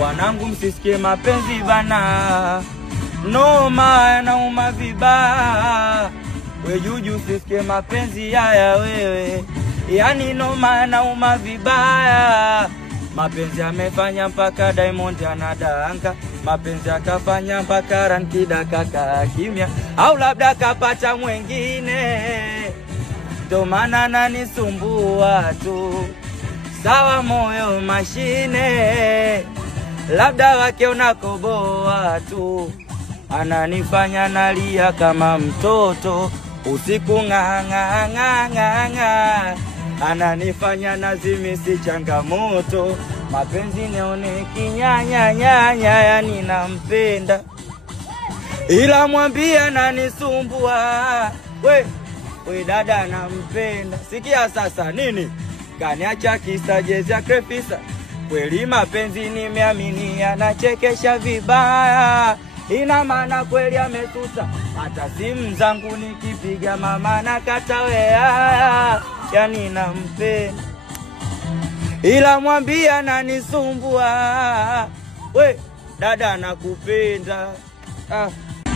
Wanangu msisikie mapenzi bana, noma nauma vibaya. We Juju usisikie mapenzi haya wewe, yani noma nauma vibaya. Mapenzi amefanya mpaka Diamond anadanga, mapenzi akafanya mpaka Rankida kaka kimya, au labda kapata mwengine, ndo maana ananisumbua tu. Sawa moyo mashine, labda wake unakoboa tu, ananifanya nalia kama mtoto usiku ng'ang'ang'ang'ang'a, ananifanya nazimisi changamoto. Mapenzi nione kinyanyanyanya, yani nampenda ila mwambia ananisumbua. We dada nampenda, sikia sasa nini kaniacha kisa jezi ya krepisa. Kweli mapenzi nimeamini anachekesha vibaya, ina maana kweli amesusa. Hata simu zangu nikipiga mama nakata wea, yani nampenda ila mwambia ananisumbua. We dada nakupenda.